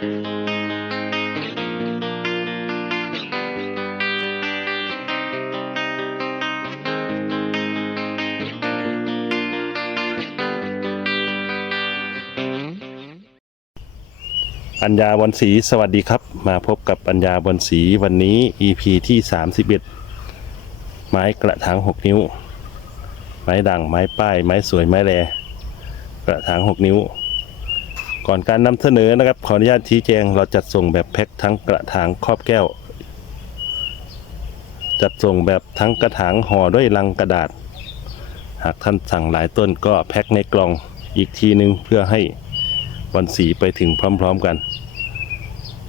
ปัญญาบนศรีสวัสดีครับ มาพบกับปัญญาบนศรีวันนี้ EP ที่ 31 ไม้กระถาง 6 นิ้ว ไม้ด่างไม้ป้าย ไม้สวยไม้แรกระถาง 6 นิ้ว ก่อนการนำเสนอนะครับ ขออนุญาตชี้แจง เราจัดส่งแบบแพ็คทั้งกระถางครอบแก้ว จัดส่งแบบทั้งกระถางห่อด้วยลังกระดาษ หากท่านสั่งหลายต้นก็แพ็คในกล่องอีกทีนึงเพื่อให้บอลสีไปถึงพร้อมๆกัน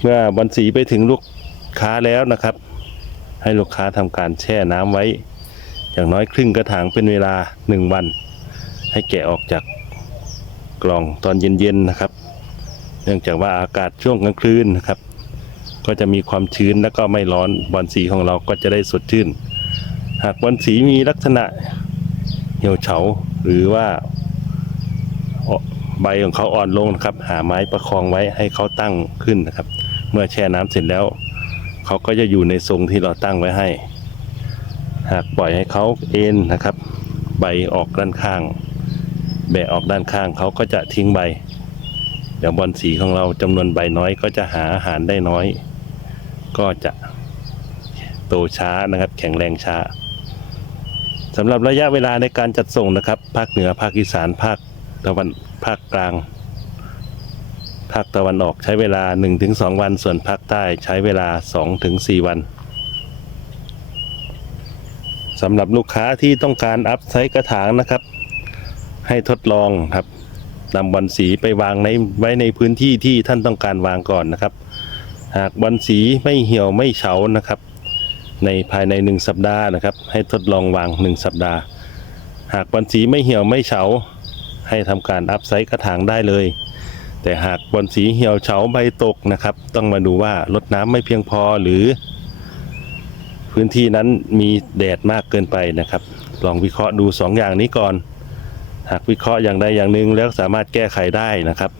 เมื่อบอลสีไปถึงลูกค้าแล้วนะครับ ให้ลูกค้าทำการแช่น้ำไว้ อย่างน้อยครึ่งกระถางเป็นเวลา 1 วัน ให้แกะออกจากกล่องตอนเย็นๆนะครับ เนื่องจากว่าอากาศช่วงกลางคืนนะครับ ก็จะมีความชื้นและก็ไม่ร้อนบอลสีของเราก็จะได้สดชื่น หากบอลสีมีลักษณะเหี่ยวเฉาหรือว่าใบของเขาอ่อนลงนะครับ หาไม้ประคองไว้ให้เขาตั้งขึ้นนะครับ เมื่อแช่น้ำเสร็จแล้ว เขาก็จะอยู่ในทรงที่เราตั้งไว้ให้ หากปล่อยให้เขาเอ็นนะครับ ใบออกด้านข้าง แบะออกด้านข้างเขาก็จะทิ้งใบ เดี๋ยวบอลสีของเราจำนวนใบน้อยก็จะหาอาหารได้น้อย ก็จะโตช้านะครับ แข็งแรงช้าสำหรับระยะเวลาในการจัดส่งนะครับ ภาคเหนือภาคอีสานภาคตะวันภาคกลาง ภาคตะวันออกใช้เวลา 1-2 วัน ส่วนภาคใต้ใช้เวลา 2-4 วันสำหรับลูกค้าที่ต้องการอัพไซส์กระถางนะครับ ให้ทดลองครับ นำบอลสีไปวางในไว้ในพื้นที่ที่ท่านต้องการวางก่อนนะครับ หากบอลสีไม่เหี่ยวไม่เฉานะครับ ในภายใน 1 สัปดาห์นะครับ ให้ทดลองวาง 1 สัปดาห์ หากบอลสีไม่เหี่ยวไม่เฉา ให้ทำการอัพไซต์กระถางได้เลย แต่หากบอลสีเหี่ยวเฉาใบตกนะครับ ต้องมาดูว่าลดน้ำไม่เพียงพอหรือ พื้นที่นั้นมีแดดมากเกินไปนะครับ ลองวิเคราะห์ดู 2 อย่างนี้ก่อน หากวิเคราะห์อย่างใดอย่างหนึ่งแล้วสามารถแก้ไขได้นะครับ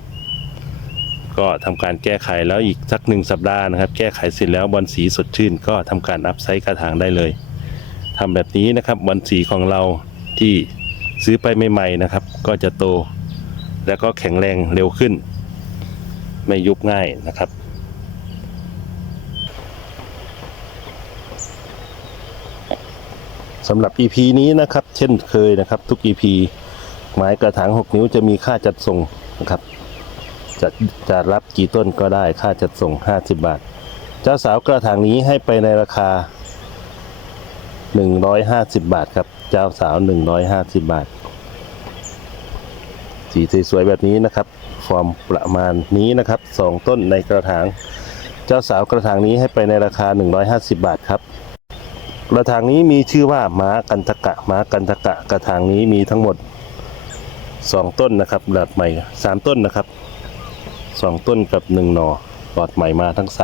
ก็ทำการแก้ไขแล้วอีกสักหนึ่งสัปดาห์นะครับ แก้ไขเสร็จแล้วบอลสีสดชื่น ก็ทำการอัพไซต์กระถางได้เลยทำแบบนี้นะครับบอลสีของเราที่ซื้อไปใหม่ๆนะครับ ก็จะโต แล้วก็แข็งแรงเร็วขึ้น ไม่ยุบง่ายนะครับสำหรับ EP นี้นะครับ เช่นเคยนะครับ ทุก EP ไม้กระถาง 6 นิ้วจะมีค่าจัดส่งนะครับ จะจะรับกี่ต้นก็ได้ค่าจัดส่ง 50 บาท เจ้าสาวกระถางนี้ให้ไปในราคา 150 บาทครับ เจ้าสาว 150 บาท สีสวยๆแบบนี้นะครับ ฟอร์มประมาณนี้นะครับสองต้นในกระถาง เจ้าสาวกระถางนี้ให้ไปในราคา 150 บาทครับกระถางนี้มีชื่อว่าม้ากันทกะม้ากันทกะ กระถางนี้มีทั้งหมด 2ต้นนะครับหลอดใหม่3ต้นนะครับ2ต้นกับหน่อหลอดใหม่มาทั้ง3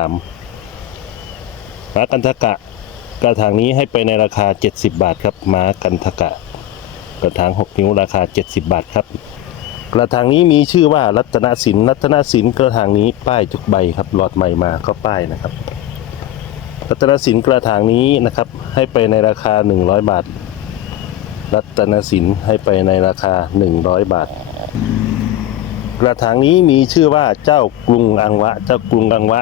ม้ากันทกะกระถางนี้ให้ไปในราคา 70 บาทครับม้ากันทกะ กระถาง 6 นิ้วราคา 70 บาทครับ กระถางนี้มีชื่อว่ารัตนสินรัตนสินกระถางนี้ป้ายจุกใบครับหลอดใหม่มาก็ป้ายนะครับ รัตนสินกระถางนี้นะครับให้ไปในราคา 100 บาท รัตนสินให้ไปในราคา 100 บาท กระถางนี้มีชื่อว่าเจ้ากรุงอังวะ เจ้ากรุงอังวะ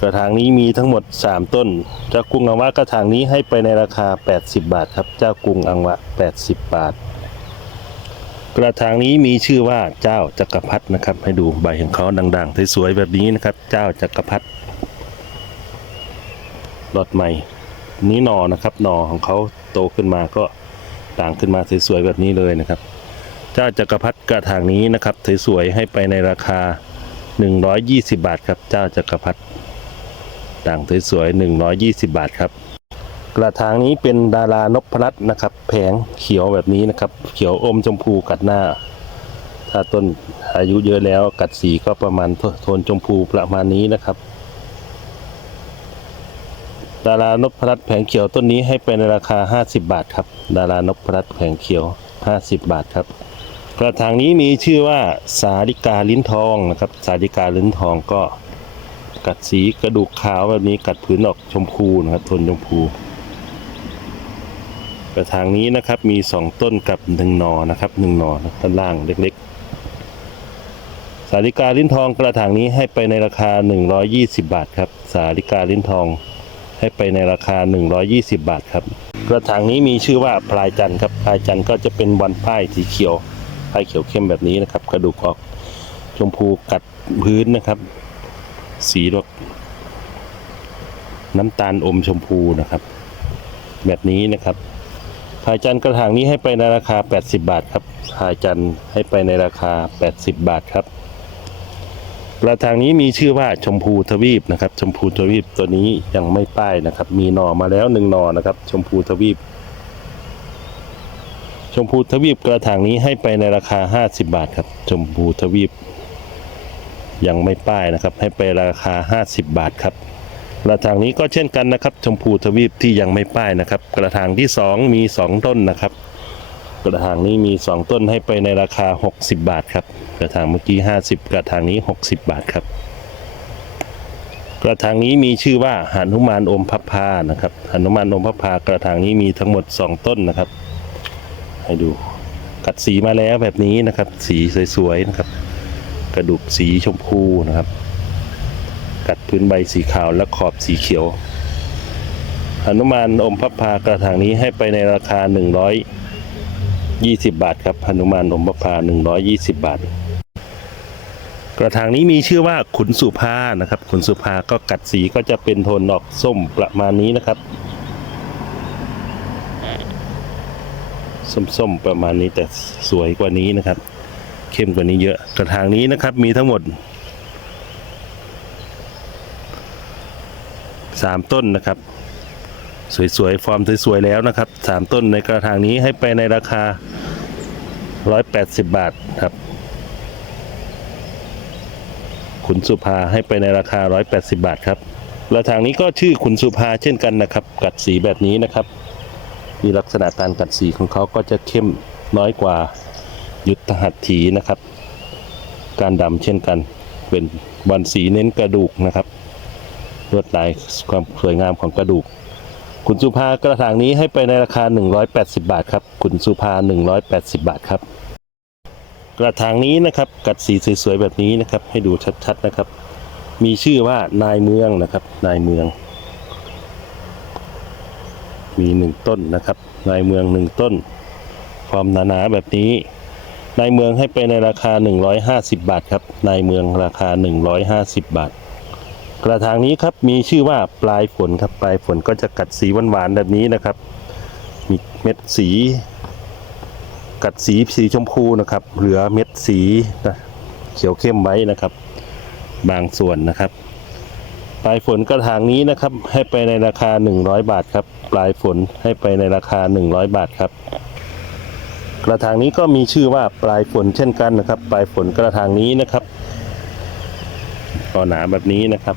กระถางนี้มีทั้งหมด 3 ต้น เจ้ากรุงอังวะกระถางนี้ให้ไปในราคา 80 บาทครับ เจ้ากรุงอังวะ 80 บาท กระถางนี้มีชื่อว่าเจ้าจักรพรรดินะครับ ให้ดูใบของเขาดังๆสวยๆแบบนี้นะครับ เจ้าจักรพรรดิหลอดใหม่ นี้หนอนะครับหนอของเขาโตขึ้นมาก็ต่างขึ้นมาสวยๆแบบนี้เลยนะครับเจ้าจักรพรรดิกระถางนี้นะครับสวยๆให้ไปในราคา 120 บาทครับเจ้าจักรพรรดิด่างสวยๆ120 บาทครับ กระถางนี้เป็นดารานพรัตน์นะครับ แผงเขียวแบบนี้นะครับ เขียวอมชมพูกัดหน้า ถ้าต้นอายุเยอะแล้วกัดสีก็ประมาณโทนชมพูประมาณนี้นะครับ ดารานพรัตน์แผงเขียวต้นนี้ให้ไปในราคา 50 บาทครับ ดารานพรัตน์แผงเขียว 50 บาทครับ กระถางนี้มีชื่อว่าสาลิกาลิ้นทองนะครับ สาลิกาลิ้นทองก็กัดสีกระดูกขาวแบบนี้กัดพื้นออกชมพูนะครับทนชมพู กระถางนี้นะครับมีสองต้นกับหนึ่งหนอนะครับหนึ่งนอด้านล่างเล็กๆ สาลิกาลิ้นทองกระถางนี้ให้ไปในราคา 120 บาทครับ สาลิกาลิ้นทอง ให้ไปในราคา 120 บาทครับ กระถางนี้มีชื่อว่าพลายจันทร์ครับพลายจันทร์ก็จะเป็นวันป้ายสีเขียวป้ายเขียวเข้มแบบนี้นะครับ กระดูกออกชมพูกัดพื้นนะครับ สีดอกน้ำตาลอมชมพูนะครับ แบบนี้นะครับพายจันทร์กระถางนี้ให้ไปในราคา 80 บาทครับพายจันทร์ให้ไปในราคา 80 บาทครับ กระถางนี้มีชื่อว่าชมพูทวีปนะครับ ชมพูทวีปตัวนี้ยังไม่ป้ายนะครับ มีหน่อมาแล้วหนึ่งหน่อนะครับ ชมพูทวีป ชมพูทวีปกระถางนี้ให้ไปในราคา 50 บาทครับ ชมพูทวีป ยังไม่ป้ายนะครับ ให้ไปราคา 50 บาทครับกระถางนี้ก็เช่นกันนะครับ ชมพูทวีปที่ยังไม่ป้ายนะครับ กระถางที่ 2 มี 2 ต้นนะครับ ระถางนี้มี 2 ต้นให้ไปในราคา 60 บาทครับ กระถางเมื่อกี้ 50 กระถางนี้ 60 บาทครับ กระถางนี้มีชื่อว่าหนุมานอมพับพานะครับหนุมานอมพับพากระถางนี้มีทั้งหมด 2 ต้นนะครับ ให้ดูกัดสีมาแล้วแบบนี้นะครับ สีสวยๆนะครับ กระดูกสีชมพูนะครับ กัดพื้นใบสีขาวและขอบสีเขียวหนุมานอมพับพากระถางนี้ให้ไปในราคา 20 บาทครับหนุมานอมพับพา120 บาท กระถางนี้มีชื่อว่าขุนสุภานะครับ ขุนสุภาก็กัดสีก็จะเป็นโทนออกส้มประมาณนี้นะครับ ส้มๆประมาณนี้แต่สวยกว่านี้นะครับ เข้มกว่านี้เยอะ กระถางนี้นะครับมีทั้งหมดสามต้นนะครับ สวยๆ ฟอร์มสวยๆ แล้วนะครับสามต้นในกระถางนี้ให้ไปในราคา 180 บาทครับ ขุนสุภาให้ไปในราคา 180 บาทครับกระถางนี้ก็ชื่อขุนสุภาเช่นกันนะครับ กัดสีแบบนี้นะครับ มีลักษณะการกัดสีของเขาก็จะเข้มน้อยกว่ายุทธหัตถีนะครับ การดำเช่นกันเป็นวันสีเน้นกระดูกนะครับลวดลายความสวยงามของกระดูก คุณสุภากระถางนี้ให้ไปในราคา 180 บาทครับ คุณสุภา 180 บาทครับ กระถางนี้นะครับกัดสีสวยๆแบบนี้นะครับ ให้ดูชัดๆนะครับ มีชื่อว่านายเมืองนะครับ นายเมือง มีหนึ่งต้นนะครับ นายเมืองหนึ่งต้น ความหนาๆแบบนี้ นายเมืองให้ไปในราคา 150 บาทครับ นายเมืองราคา 150 บาท กระถางนี้ครับมีชื่อว่าปลายฝนครับ ปลายฝนก็จะกัดสีหวานๆแบบนี้นะครับ มีเม็ดสี กัดสีสีชมพูนะครับ เหลือเม็ดสีนะเขียวเข้มไว้นะครับ บางส่วนนะครับ ปลายฝนกระถางนี้นะครับ ให้ไปในราคา 100 บาทครับ ปลายฝนให้ไปในราคา 100 บาทครับ กระถางนี้ก็มีชื่อว่าปลายฝนเช่นกันนะครับ ปลายฝนกระถางนี้นะครับ ก็หนาแบบนี้นะครับ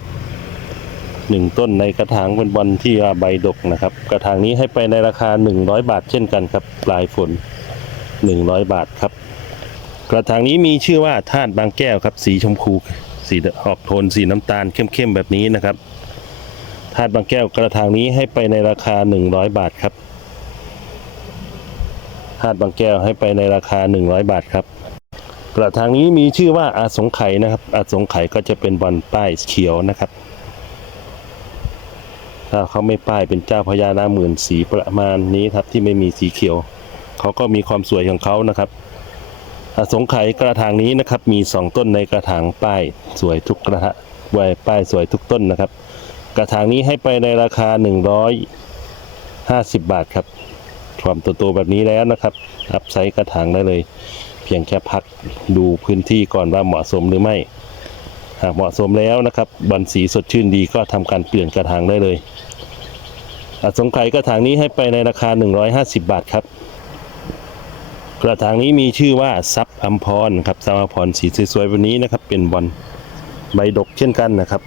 หนึ่งต้นในกระถางเป็นบอลที่ว่าใบดกนะครับ กระถางนี้ให้ไปในราคา 100 บาทเช่นกันครับ ปลายฝน 100 บาทครับ กระถางนี้มีชื่อว่าธาตุบางแก้วครับ สีชมพูสีออกโทนสีน้ำตาลเข้มๆแบบนี้นะครับธาตุบางแก้วกระถางนี้ให้ไปในราคา 100 บาทครับธาตุบางแก้วให้ไปในราคา 100 บาทครับ กระถางนี้มีชื่อว่าอาสงไขยนะครับอาสงไขยก็จะเป็นบอลป้ายเขียวนะครับ ถ้าเขาไม่ป้ายเป็นเจ้าพญานาหมื่นสีประมาณนี้ครับที่ไม่มีสีเขียว เขาก็มีความสวยของเขานะครับอาสงไขยกระถางนี้นะครับ มีสองต้นในกระถางป้ายสวยทุกกระถางไว้ป้ายสวยทุกต้นนะครับ กระถางนี้ให้ไปในราคา 150 บาทครับความโตๆแบบนี้แล้วนะครับอัพไซส์กระถางได้เลย พียงแค่พักดูพื้นที่ก่อนว่าเหมาะสมหรือไม่ หากเหมาะสมแล้วนะครับบอลสีสดชื่นดีก็ทำการเปลี่ยนกระถางได้เลยอสงไขยกระถางนี้ให้ไปในราคา 150 บาทครับ กระถางนี้มีชื่อว่าซับอัมพรครับซับอัมพรสีสวยๆแบบนี้นะครับเป็นบอลใบดกเช่นกันนะครับ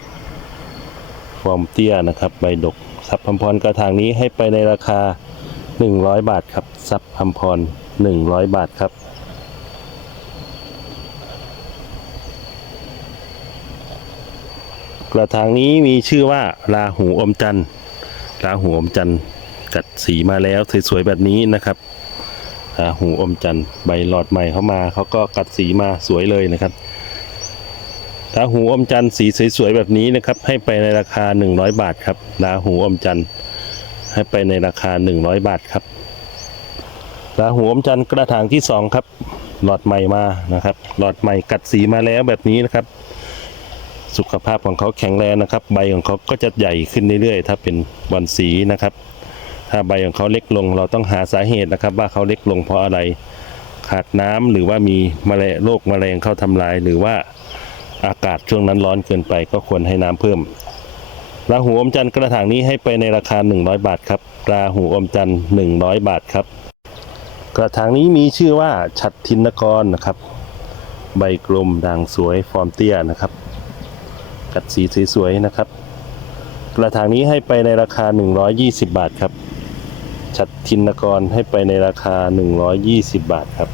ฟอร์มเตี้ยนะครับใบดกซับอัมพรกระถางนี้ให้ไปในราคา 100 บาทครับซับอัมพร100 บาทครับ กระถางนี้มีชื่อว่าราหูอมจันทร์ราหูอมจันทร์กัดสีมาแล้วสวยๆแบบนี้นะครับราหูอมจันทร์ใบหลอดใหม่เข้ามาเขาก็กัดสีมาสวยเลยนะครับราหูอมจันทร์สีสวยๆแบบนี้นะครับ ให้ไปในราคา 100 บาทครับราหูอมจันทร์ให้ไปในราคา 100 บาทครับราหูอมจันทร์กระถางที่สองครับ หลอดใหม่มานะครับ หลอดใหม่กัดสีมาแล้วแบบนี้นะครับ สุขภาพของเขาแข็งแรงนะครับ ใบของเขาก็จะใหญ่ขึ้นเรื่อยๆ ถ้าเป็นบอนสีนะครับ ถ้าใบของเขาเล็กลง เราต้องหาสาเหตุนะครับ ว่าเขาเล็กลงเพราะอะไร ขาดน้ำหรือว่ามีแมลงโรคแมลงเข้าทำลาย หรือว่าอากาศช่วงนั้นร้อนเกินไปก็ควรให้น้ำเพิ่มราหูอมจันทร์กระถางนี้ให้ไปในราคา 100 บาทครับราหูอมจันทร์100 บาทครับ กระถางนี้มีชื่อว่าฉัดทินกรนะครับ ใบกลมด่างสวยฟอร์มเตี้ยนะครับ กัดสีสวยๆนะครับ กระถางนี้ให้ไปในราคา 120 บาทครับ ชัดทินกรให้ไปในราคา 120 บาทครับ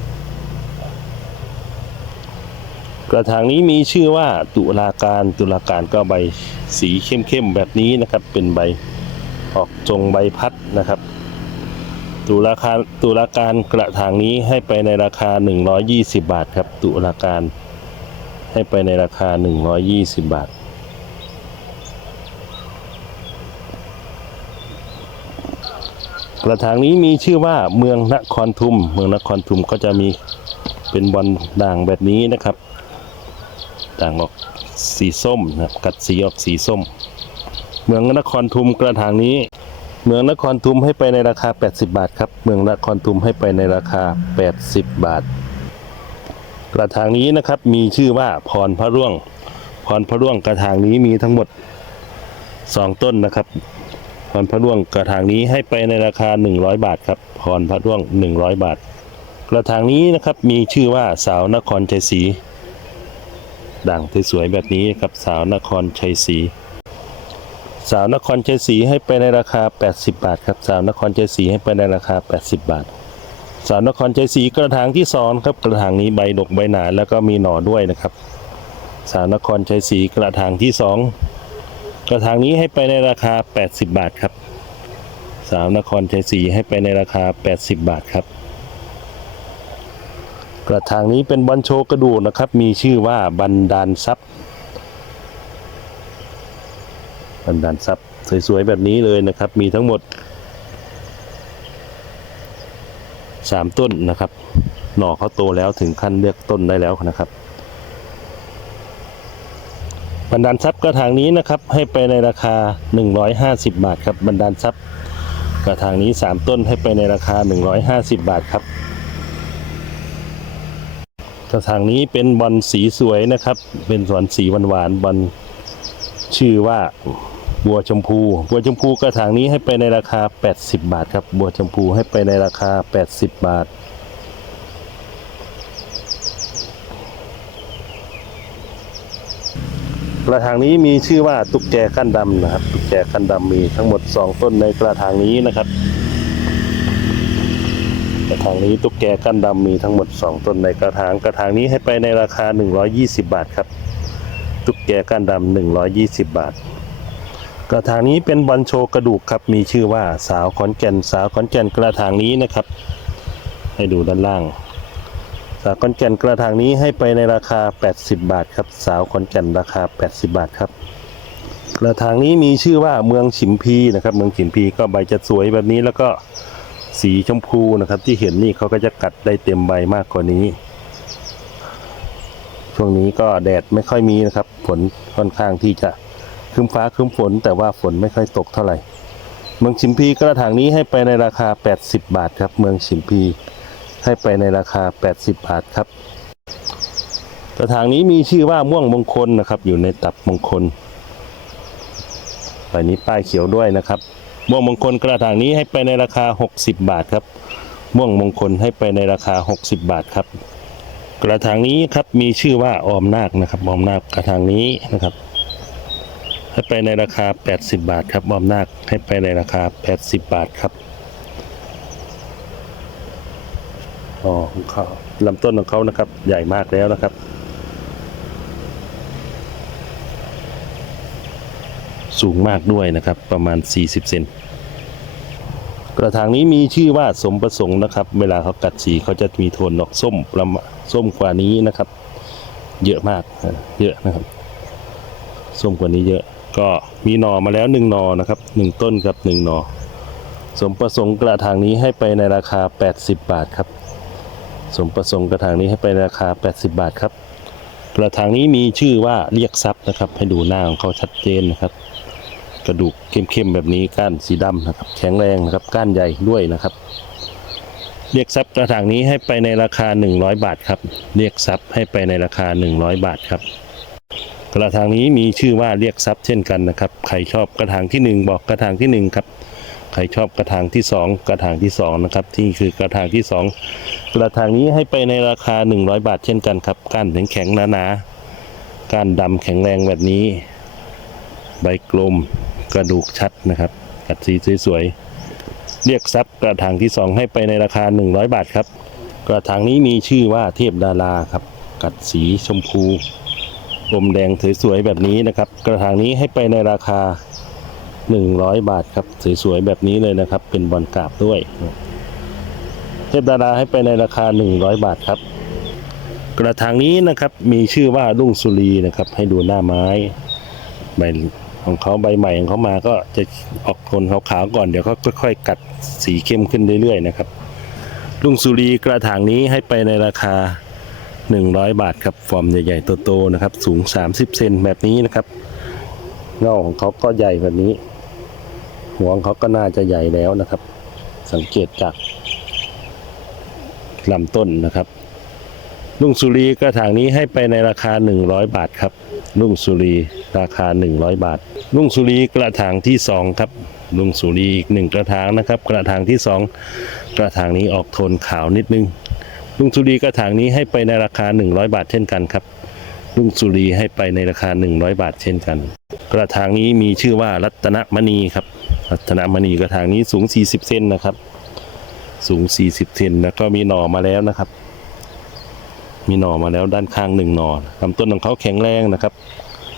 กระถางนี้มีชื่อว่าตุลาการตุลาการก็ใบสีเข้มๆแบบนี้นะครับ เป็นใบออกจงใบพัดนะครับตุลาการตุลาการกระถางนี้ให้ไปในราคา 120 บาทครับ ตุลาการให้ไปในราคา 120 บาท กระถางนี้มีชื่อว่าเมืองนครทุม เมืองนครทุมก็จะมีเป็นบอลด่างแบบนี้นะครับ ด่างออกสีส้มนะครับกัดสีออกสีส้ม เมืองนครทุมกระถางนี้ เมืองนครทุมให้ไปในราคา 80 บาทครับ เมืองนครทุมให้ไปในราคา 80 บาท กระถางนี้นะครับมีชื่อว่าพรพระร่วง พรพระร่วงกระถางนี้มีทั้งหมด 2 ต้นนะครับ พรพระร่วงกระถางนี้ให้ไปในราคา 100 บาทครับพรพระร่วง 100 บาท กระถางนี้นะครับมีชื่อว่าสาวนครชัยศรีด่างสวยๆแบบนี้ครับสาวนครชัยศรีสาวนครชัยศรีให้ไปในราคา 80 บาทครับสาวนครชัยศรีให้ไปในราคา 80 บาท สาวนครชัยศรีกระถางที่สองครับกระถางนี้ใบดกใบหนาแล้วก็มีหน่อด้วยนะครับ สาวนครชัยศรีกระถางที่สอง กระถางนี้ให้ไปในราคา 80 บาทครับสาวนครชัยศรีให้ไปในราคา 80 บาทครับ กระถางนี้เป็นบอลโชกระดูกนะครับ มีชื่อว่าบันดาลทรัพย์บันดาลทรัพย์สวยๆแบบนี้เลยนะครับ มีทั้งหมด 3 ต้นนะครับ หน่อเขาโตแล้วถึงขั้นเลือกต้นได้แล้วนะครับ บันดาลทรัพย์กระถางนี้นะครับให้ไปในราคา 150 บาทครับบันดาลทรัพย์กระถางนี้ 3 ต้นให้ไปในราคา 150 บาทครับ กระถางนี้เป็นบอลสีสวยนะครับ เป็นสวนสีหวานๆบอลชื่อว่าบัวชมพู บัวชมพูกระถางนี้ให้ไปในราคา 80 บาทครับ บัวชมพูให้ไปในราคา 80 บาท ระถางนี้มีชื่อว่าตุ๊กแกขั้นดำนะครับ ตุ๊กแกขั้นดำมีทั้งหมด 2 ต้นในกระถางนี้นะครับกระถางนี้ตุ๊กแกกั้นดำมีทั้งหมด 2 ต้นในกระถางกระถางนี้ให้ไปในราคา 120 บาทครับ ตุ๊กแกก้นดำ120 บาท กระถางนี้เป็นบอลโชกระดูกครับมีชื่อว่าสาวขอนแก่นสาวขอนแก่นกระถางนี้นะครับ ให้ดูด้านล่าง สาวขอนแก่นกระถางนี้ให้ไปในราคา 80 บาทครับ สาวขอนแก่นราคา 80 บาทครับ กระถางนี้มีชื่อว่าเมืองฉิมพีนะครับ เมืองฉิมพีก็ใบจะสวยแบบนี้แล้วก็สีชมพูนะครับ ที่เห็นนี่เขาก็จะกัดได้เต็มใบมากกว่านี้ ช่วงนี้ก็แดดไม่ค่อยมีนะครับ ฝนค่อนข้างที่จะคึ้มฟ้าคึ้มฝน แต่ว่าฝนไม่ค่อยตกเท่าไหร่ เมืองฉิมพีกระถางนี้ให้ไปในราคา 80 บาทครับ เมืองฉิมพี ให้ไปในราคา 80 บาทครับ กระถางนี้มีชื่อว่าม่วงมงคลนะครับ อยู่ในตับมงคลใบนี้ป้ายเขียวด้วยนะครับ ม่วงมงคลกระถางนี้ให้ไปในราคา 60 บาทครับ ม่วงมงคลให้ไปในราคา 60 บาทครับ กระถางนี้ครับมีชื่อว่าออมนาคนะครับออมนาคกระถางนี้นะครับให้ไปในราคา 80 บาทครับออมนาคให้ไปในราคา 80 บาทครับ อ๋อของเขาลำต้นของเขานะครับ ใหญ่มากแล้วนะครับ สูงมากด้วยนะครับ ประมาณ 40 เซนกระถางนี้มีชื่อว่าสมประสงค์นะครับ เวลาเขากัดสีเขาจะมีโทนดอกส้มประมาส้มกว่านี้นะครับ เยอะมากเยอะนะครับ ส้มกว่านี้เยอะ ก็มีหน่อมาแล้วหนึ่งหนอนะครับหนึ่งต้นกับหนึ่งหน่อสมประสงค์กระถางนี้ให้ไปในราคา 80 บาทครับ สมประสงค์กระถางนี้ให้ไปราคา 80 บาทครับกระถางนี้มีชื่อว่าเรียกทรัพย์นะครับ ให้ดูหน้าของเขาชัดเจนนะครับ กระดูกเข้มๆแบบนี้ก้านสีดำนะครับ แข็งแรงนะครับก้านใหญ่ด้วยนะครับ เรียกทรัพย์กระถางนี้ให้ไปในราคา 100 บาทครับ เรียกทรัพย์ให้ไปในราคา 100 บาทครับกระถางนี้มีชื่อว่าเรียกทรัพย์เช่นกันนะครับ ใครชอบกระถางที่หนึ่งบอกกระถางที่หนึ่งครับ ใครชอบกระถางที่สองกระถางที่สองนะครับที่คือกระถางที่สองกระถางนี้ให้ไปในราคา 100 บาทเช่นกันครับก้านแข็งแข็งหนาๆก้านดำแข็งแรงแบบนี้ ใบกลมกระดูกชัดนะครับกัดสีสวยๆเรียกทรัพย์กระถางที่สองให้ไปในราคา 100 บาทครับ กระถางนี้มีชื่อว่าเทพดาราครับ กัดสีชมพูอมแดงสวยๆแบบนี้นะครับ กระถางนี้ให้ไปในราคา 100 บาทครับ สวยๆแบบนี้เลยนะครับ เป็นบอลกราบด้วย เทพดาราให้ไปในราคา 100 บาทครับ กระถางนี้นะครับมีชื่อว่ารุ่งสุรีนะครับ ให้ดูหน้าไม้ใบของเขาใบใหม่ของเขามาก็จะออกโทนขาวๆก่อนเดี๋ยวเขาค่อยๆ กัดสีเข้มขึ้นเรื่อยๆนะครับรุ่งสุรีกระถางนี้ให้ไปในราคา 100 บาทครับฟอร์มใหญ่ๆโตๆนะครับ สูง 30 เซนแบบนี้นะครับเงาของเขาก็ใหญ่แบบนี้ หัวของเขาก็น่าจะใหญ่แล้วนะครับ สังเกตจากลำต้นนะครับลุงสุรีกระถางนี้ให้ไปในราคา 100 บาทครับลุงสุรีราคา 100 บาทลุงสุรีกระถางที่สองครับลุงสุรีอีกหนึ่งกระถางนะครับ กระถางที่สองกระถางนี้ออกโทนขาวนิดนึงลุงสุรีกระถางนี้ให้ไปในราคา 100 บาทเช่นกันครับลุงสุรีให้ไปในราคา 100 บาทเช่นกัน กระถางนี้มีชื่อว่ารัตนมณีครับ รัตนมณีกระถางนี้สูง 40 เซนนะครับ สูง 40 เซนแล้วก็มีหน่อมาแล้วนะครับ มีหน่อมาแล้วด้านข้างหนึ่งหน่อลำต้นของเขาแข็งแรงนะครับ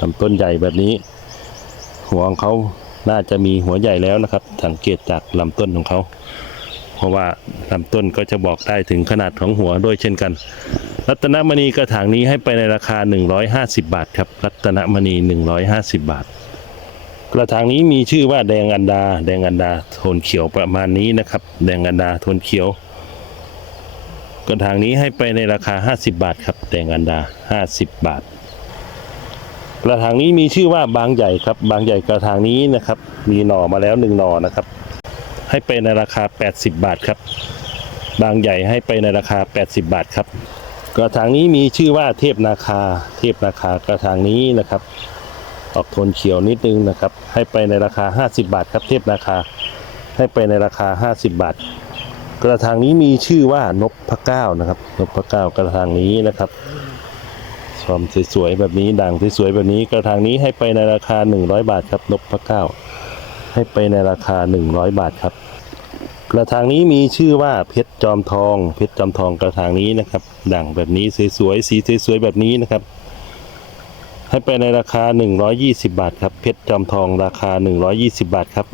ลำต้นใหญ่แบบนี้ หัวของเขาน่าจะมีหัวใหญ่แล้วนะครับ สังเกตจากลำต้นของเขา เพราะว่าลำต้นก็จะบอกได้ถึงขนาดของหัวด้วยเช่นกัน รัตนมณีกระถางนี้ให้ไปในราคา 150 บาทครับ รัตนมณี 150 บาท กระถางนี้มีชื่อว่าแดงอันดา แดงอันดาโทนเขียวประมาณนี้นะครับ แดงอันดาโทนเขียว กระถางนี้ให้ไปในราคา 50 บาทครับ แดงอันดา 50 บาท กระถางนี้มีชื่อว่าบางใหญ่ครับ บางใหญ่กระถางนี้นะครับ มีหน่อมาแล้วหนึ่งหน่อนะครับ ให้ไปในราคา 80 บาทครับ บางใหญ่ให้ไปในราคา 80 บาทครับ กระถางนี้มีชื่อว่าเทพนาคา เทพนาคากระถางนี้นะครับ ออกโทนเขียวนิดนึงนะครับ ให้ไปในราคา 50 บาทครับเทพนาคา ให้ไปในราคา 50 บาท กระถางนี้มีชื่อว่านพพระเก้านะครับนพพระเก้ากระถางนี้นะครับชมสวยๆแบบนี้ด่างสวยๆแบบนี้ กระถางนี้ให้ไปในราคา 100 บาทครับนพพระเก้าให้ไปในราคา 100 บาทครับ กระถางนี้มีชื่อว่าเพชรจอมทอง เพชรจอมทองกระถางนี้นะครับ ด่างแบบนี้สวยๆสีสวยๆแบบนี้นะครับ ให้ไปในราคา 120 บาทครับเพชรจอมทองราคา 120 บาทครับ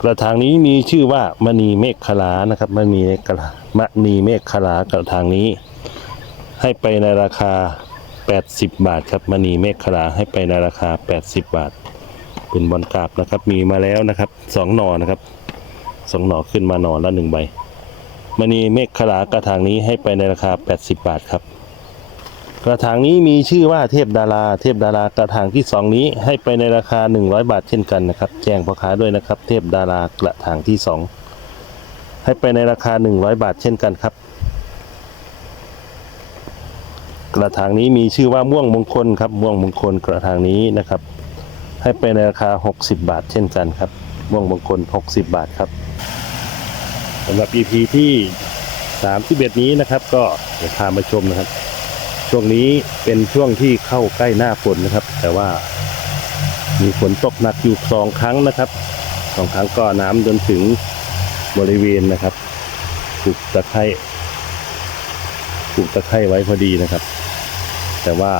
กระถางนี้มีชื่อว่ามณีเมฆขลานะครับมณีเมฆขลามณีเมฆขลากระถางนี้ ให้ไปในราคา 80 บาทครับมณีเมฆขลาให้ไปในราคา 80 บาท เป็นบอลกราบนะครับ มีมาแล้วนะครับสองหน่อนะครับสองหน่อขึ้นมาหน่อละหนึ่งใบ มณีเมฆขลากระถางนี้ให้ไปในราคา 80 บาทครับ กระถางนี้มีชื่อว่าเทพดารา เทพดารากระถางที่สองนี้ให้ไปในราคา 100 บาทเช่นกันนะครับ แจ้งพ่อค้าด้วยนะครับ เทพดารากระถางที่สองให้ไปในราคา 100 บาทเช่นกันครับ กระถางนี้มีชื่อว่าม่วงมงคลครับม่วงมงคลกระถางนี้นะครับ ให้ไปในราคา 60 บาทเช่นกันครับม่วงมงคล 60 บาทครับ สำหรับ EP ที่31นี้นะครับ ก็เดี๋ยวพามาชมนะครับ ช่วงนี้เป็นช่วงที่เข้าใกล้หน้าฝนนะครับ แต่ว่า มีฝนตกหนักอยู่สองครั้งนะครับสองครั้งก็น้ำจนถึงบริเวณนะครับปลูกตะไคร้ปลูกตะไคร้ไว้พอดีนะครับ แต่ว่า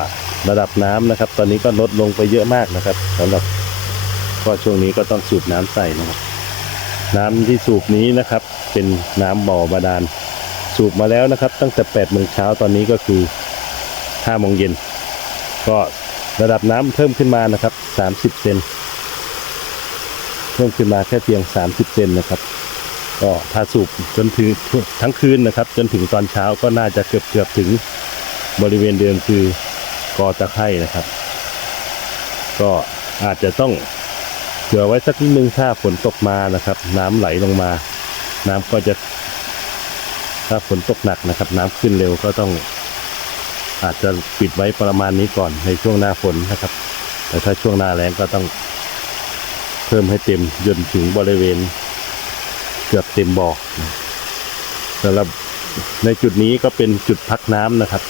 ระดับน้ำนะครับ ตอนนี้ก็ลดลงไปเยอะมากนะครับสำหรับก็ช่วงนี้ก็ต้องสูบน้ำใส่นะครับ น้ำที่สูบนี้นะครับ เป็นน้ำบ่อบาดาล สูบมาแล้วนะครับ ตั้งแต่8โมงเช้าตอนนี้ก็คือ5โมงเย็น ก็ระดับน้ำเพิ่มขึ้นมานะครับ 30 เซนเพิ่มขึ้นมาแค่เพียง 30 เซนนะครับ ก็ถ้าสูบจนถึงทั้งคืนนะครับ จนถึงตอนเช้าก็น่าจะเกือบเกือบๆถึงบริเวณเดิมคือกอตะไคร่นะครับ ก็อาจจะต้อง ผื่อไว้สักนิดนึงถ้าฝนตกมานะครับ น้ำไหลลงมา น้ำก็จะ ถ้าฝนตกหนักนะครับ น้ำขึ้นเร็วก็ต้อง อาจจะปิดไว้ประมาณนี้ก่อนในช่วงหน้าฝนนะครับ แต่ถ้าช่วงหน้าแล้งก็ต้อง เพิ่มให้เต็มจนถึงบริเวณ เกือบเต็มบ่อสำหรับในจุดนี้ก็เป็นจุดพักน้ำนะครับ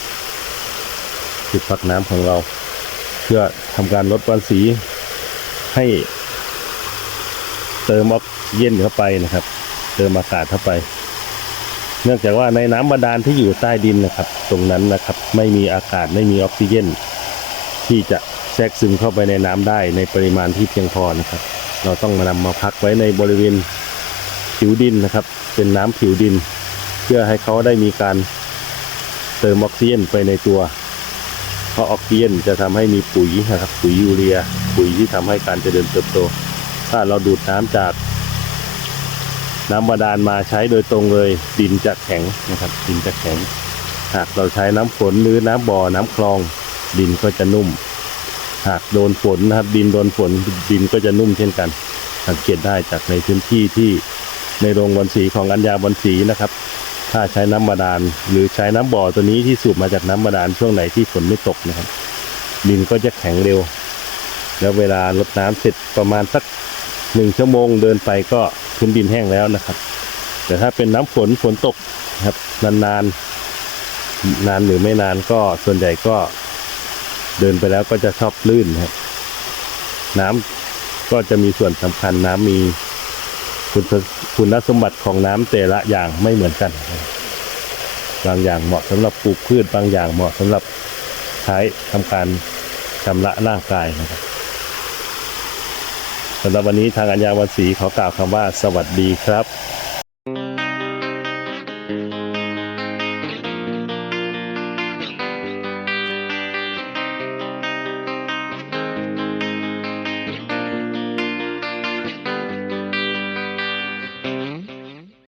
จุดพักน้ำของเรา เพื่อทำการลดวันสีให้ เติมออกซิเจนเข้าไปนะครับ เติมอากาศเข้าไป เนื่องจากว่าในน้ำบาดาลที่อยู่ใต้ดินนะครับ ตรงนั้นนะครับ ไม่มีอากาศไม่มีออกซิเจนที่จะแทรกซึมเข้าไปในน้ำได้ในปริมาณที่เพียงพอนะครับ เราต้องมานำมาพักไว้ในบริเวณผิวดินนะครับ เป็นน้ำผิวดิน เพื่อให้เขาได้มีการเติมออกซิเจนไปในตัว เพราะออกซิเจนจะทำให้มีปุ๋ยนะครับ ปุ๋ยยูเรีย ปุ๋ยที่ทำให้การเจริญเติบโต ถ้าเราดูดน้ำจาก น้ำบาดาลมาใช้โดยตรงเลย ดินจะแข็งนะครับ ดินจะแข็ง หากเราใช้น้ำฝนหรือน้ำบ่อน้ำคลอง ดินก็จะนุ่ม หากโดนฝนนะครับ ดินโดนฝนดินก็จะนุ่มเช่นกัน สังเกตได้จากในพื้นที่ที่ในโรงบอลสีของอัญญาบอลสีนะครับ ถ้าใช้น้ำบาดาลหรือใช้น้ำบ่อตัวนี้ที่สูบมาจากน้ำบาดาลช่วงไหนที่ฝนไม่ตกนะครับ ดินก็จะแข็งเร็ว แล้วเวลาลดน้ำเสร็จประมาณสัก หนึ่งชั่วโมงเดินไปก็พื้นดินแห้งแล้วนะครับ แต่ถ้าเป็นน้ำฝนฝนตกครับนานๆนานหรือไม่นานก็ส่วนใหญ่ก็เดินไปแล้วก็จะชอบลื่นนะครับ น้ำก็จะมีส่วนสำคัญน้ำมีคุณคุณสมบัติของน้ำแต่ละอย่างไม่เหมือนกัน บางอย่างเหมาะสำหรับปลูกพืชบางอย่างเหมาะสำหรับใช้ทำการชำระร่างกายนะครับ สำหรับวันนี้ทางอัญญาวันศรีขอกล่าวคำว่าสวัสดีครับ